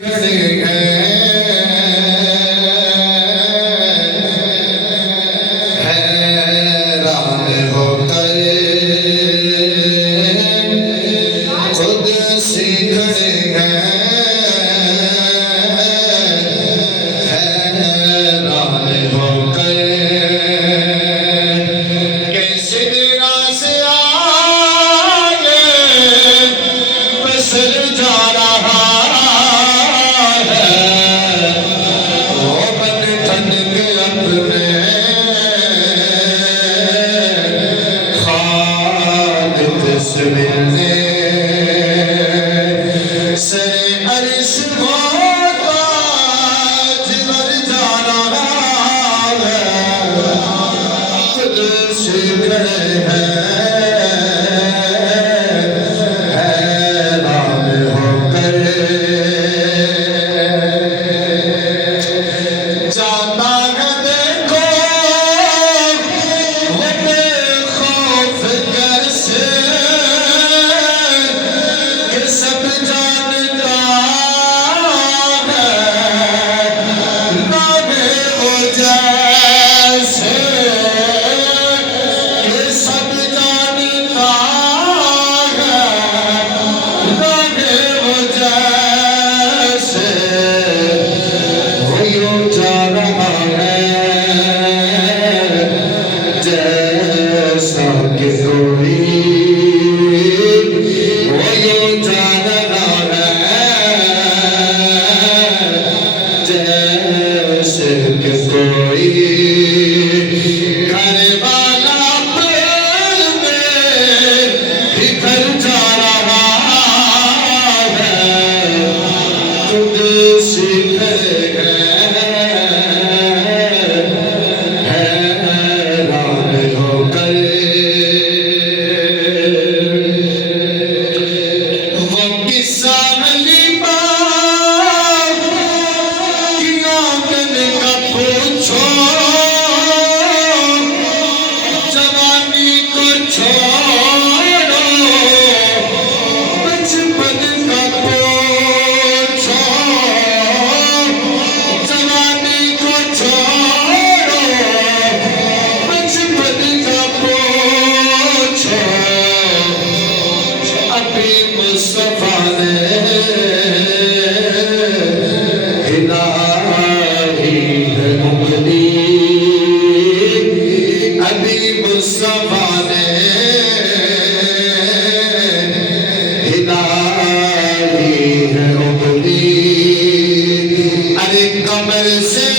खड़े हैरान होकर खुद से खड़े हैं हैरान होकर कैसे देरा से आगे बसर जा रहा मिलने से अर्श मोहताज मर जा रहा है खुद से खड़े हैं हैरान होकर जाता है देखो खौफ कैसे सब जानता है लागे वो जैसे कि सब जानता है लागे वो जैसे वो यूं जा रहा है जैसा कि कोई कोई घर वाला पेड़ में बिखर जा रहा है खुद से खड़े हैं हैरान होकर वो किस्सा कमर से